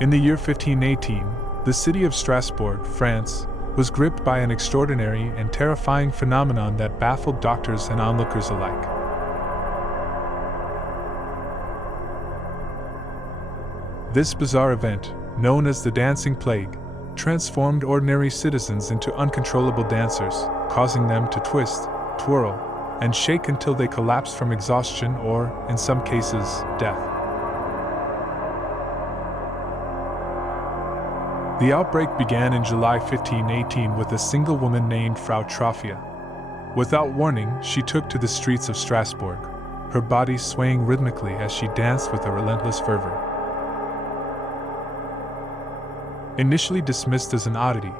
In the year 1518, the city of Strasbourg, France, was gripped by an extraordinary and terrifying phenomenon that baffled doctors and onlookers alike. This bizarre event, known as the Dancing Plague, transformed ordinary citizens into uncontrollable dancers, causing them to twist, twirl, and shake until they collapsed from exhaustion or, in some cases, death. The outbreak began in July 1518 with a single woman named Frau Troffea. Without warning, she took to the streets of Strasbourg, her body swaying rhythmically as she danced with a relentless fervor. Initially dismissed as an oddity,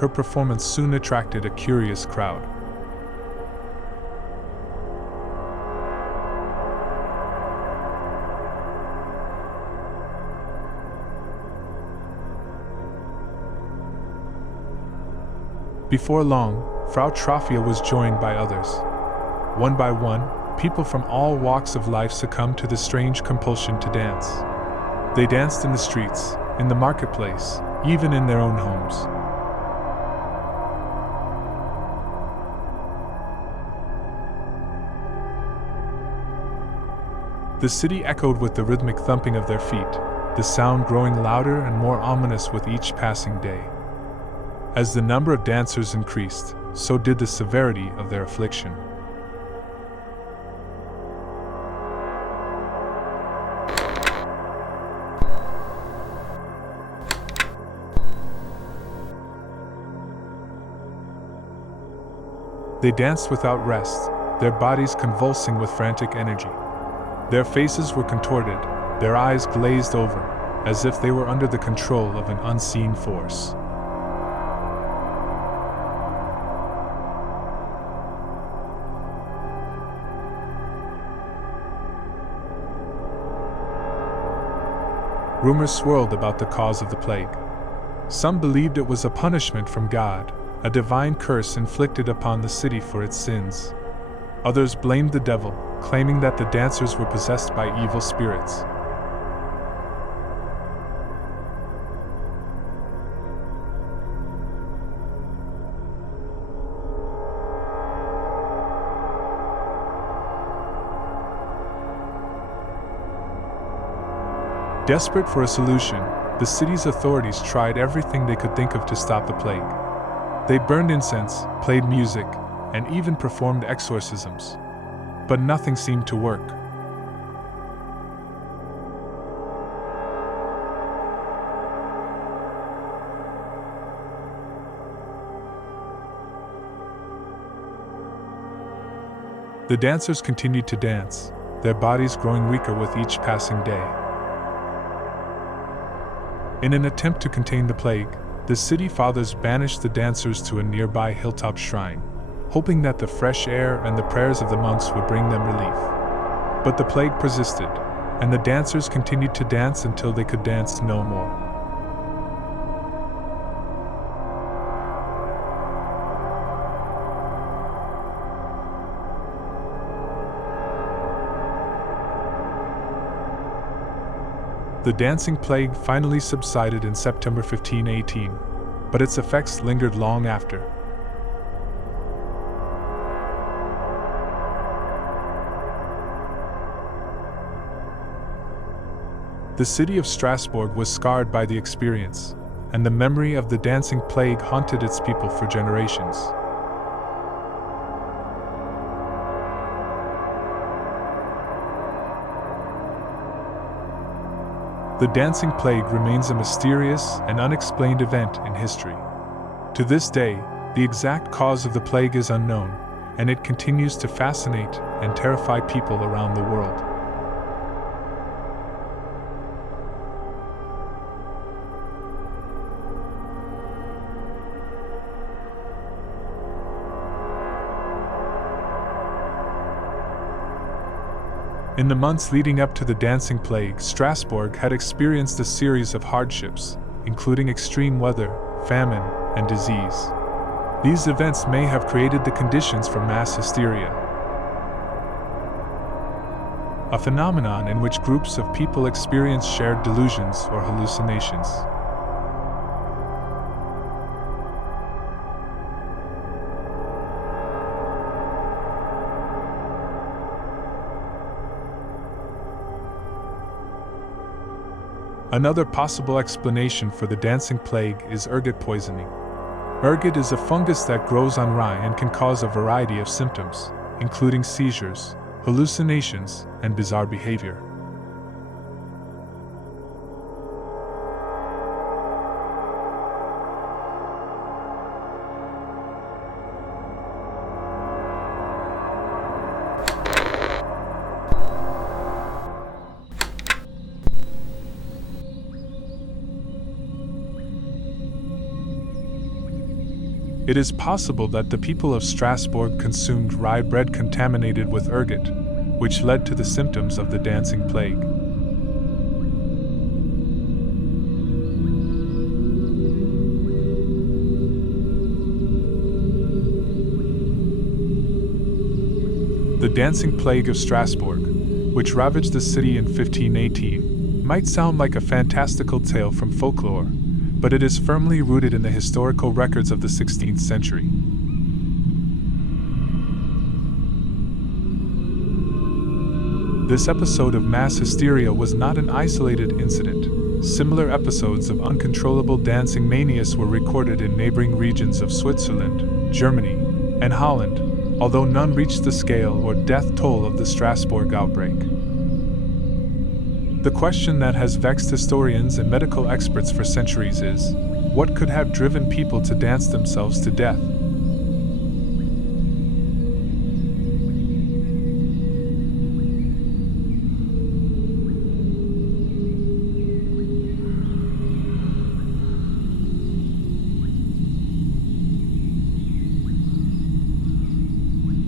her performance soon attracted a curious crowd. Before long, Frau Troffea was joined by others. One by one, people from all walks of life succumbed to the strange compulsion to dance. They danced in the streets, in the marketplace, even in their own homes. The city echoed with the rhythmic thumping of their feet, the sound growing louder and more ominous with each passing day. As the number of dancers increased, so did the severity of their affliction. They danced without rest, their bodies convulsing with frantic energy. Their faces were contorted, their eyes glazed over, as if they were under the control of an unseen force. Rumors swirled about the cause of the plague. Some believed it was a punishment from God, a divine curse inflicted upon the city for its sins. Others blamed the devil, claiming that the dancers were possessed by evil spirits. Desperate for a solution, the city's authorities tried everything they could think of to stop the plague. They burned incense, played music, and even performed exorcisms. But nothing seemed to work. The dancers continued to dance, their bodies growing weaker with each passing day. In an attempt to contain the plague, the city fathers banished the dancers to a nearby hilltop shrine, hoping that the fresh air and the prayers of the monks would bring them relief. But the plague persisted, and the dancers continued to dance until they could dance no more. The dancing plague finally subsided in September 1518, but its effects lingered long after. The city of Strasbourg was scarred by the experience, and the memory of the dancing plague haunted its people for generations. The dancing plague remains a mysterious and unexplained event in history. To this day, the exact cause of the plague is unknown, and it continues to fascinate and terrify people around the world. In the months leading up to the dancing plague, Strasbourg had experienced a series of hardships, including extreme weather, famine, and disease. These events may have created the conditions for mass hysteria. a phenomenon in which groups of people experience shared delusions or hallucinations. Another possible explanation for the dancing plague is ergot poisoning. Ergot is a fungus that grows on rye and can cause a variety of symptoms, including seizures, hallucinations, and bizarre behavior. It is possible that the people of Strasbourg consumed rye bread contaminated with ergot, which led to the symptoms of the dancing plague. The dancing plague of Strasbourg, which ravaged the city in 1518, might sound like a fantastical tale from folklore, but it is firmly rooted in the historical records of the 16th century. This episode of mass hysteria was not an isolated incident. Similar episodes of uncontrollable dancing manias were recorded in neighboring regions of Switzerland, Germany, and Holland, although none reached the scale or death toll of the Strasbourg outbreak. The question that has vexed historians and medical experts for centuries is, what could have driven people to dance themselves to death?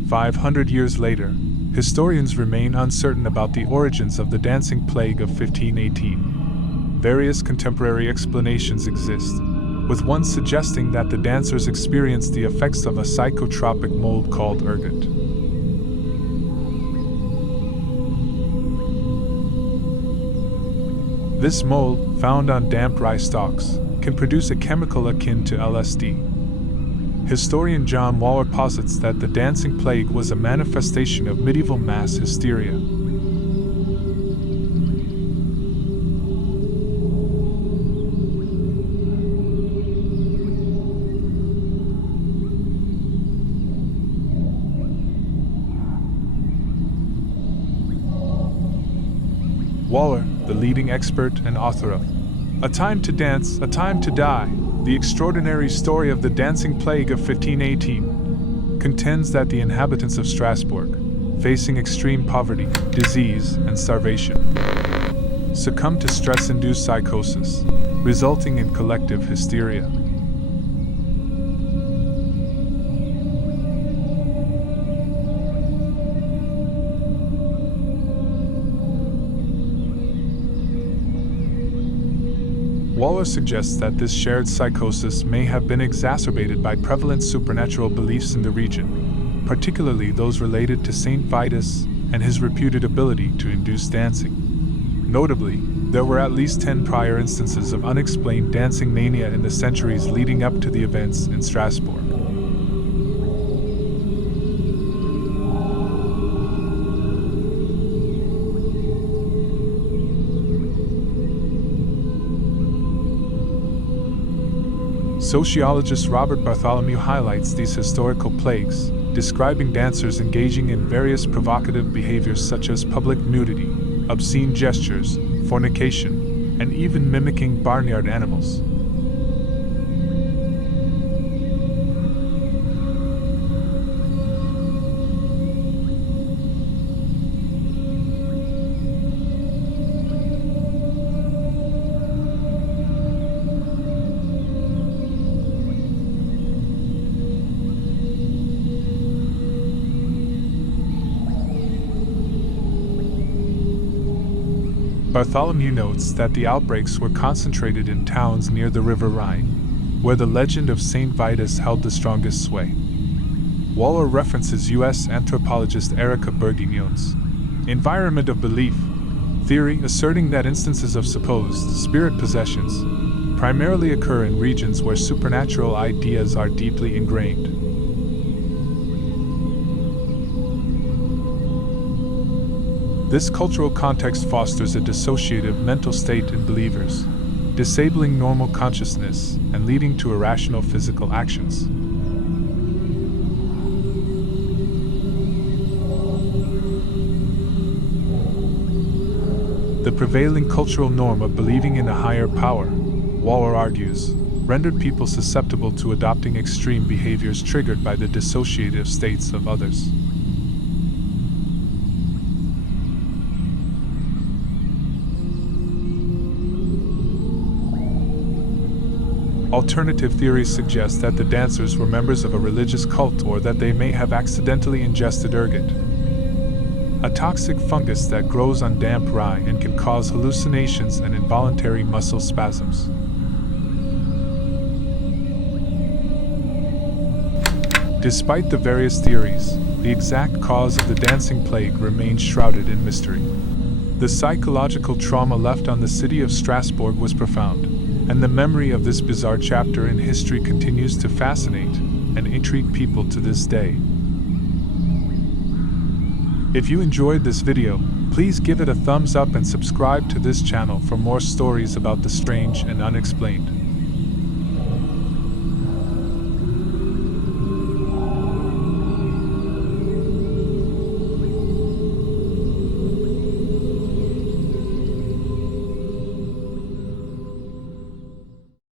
"500 years later, historians remain uncertain about the origins of the dancing plague of 1518. Various contemporary explanations exist, with one suggesting that the dancers experienced the effects of a psychotropic mold called ergot. This mold, found on damp rye stalks, can produce a chemical akin to LSD. Historian John Waller posits that the dancing plague was a manifestation of medieval mass hysteria. Waller, the leading expert and author of A Time to Dance, A Time to Die, The Extraordinary Story of the Dancing Plague of 1518, contends that the inhabitants of Strasbourg, facing extreme poverty, disease, and starvation, succumbed to stress-induced psychosis, resulting in collective hysteria. Waller suggests that this shared psychosis may have been exacerbated by prevalent supernatural beliefs in the region, particularly those related to Saint Vitus and his reputed ability to induce dancing. Notably, there were at least 10 prior instances of unexplained dancing mania in the centuries leading up to the events in Strasbourg. Sociologist Robert Bartholomew highlights these historical plagues, describing dancers engaging in various provocative behaviors such as public nudity, obscene gestures, fornication, and even mimicking barnyard animals. Bartholomew notes that the outbreaks were concentrated in towns near the River Rhine, where the legend of Saint Vitus held the strongest sway. Waller references U.S. anthropologist Erica Bergignon's Environment of belief theory asserting that instances of supposed spirit possessions primarily occur in regions where supernatural ideas are deeply ingrained. This cultural context fosters a dissociative mental state in believers, disabling normal consciousness and leading to irrational physical actions. The prevailing cultural norm of believing in a higher power, Waller argues, rendered people susceptible to adopting extreme behaviors triggered by the dissociative states of others. Alternative theories suggest that the dancers were members of a religious cult or that they may have accidentally ingested ergot, a toxic fungus that grows on damp rye and can cause hallucinations and involuntary muscle spasms. Despite the various theories, the exact cause of the dancing plague remains shrouded in mystery. The psychological trauma left on the city of Strasbourg was profound, and the memory of this bizarre chapter in history continues to fascinate and intrigue people to this day. If you enjoyed this video, please give it a thumbs up and subscribe to this channel for more stories about the strange and unexplained.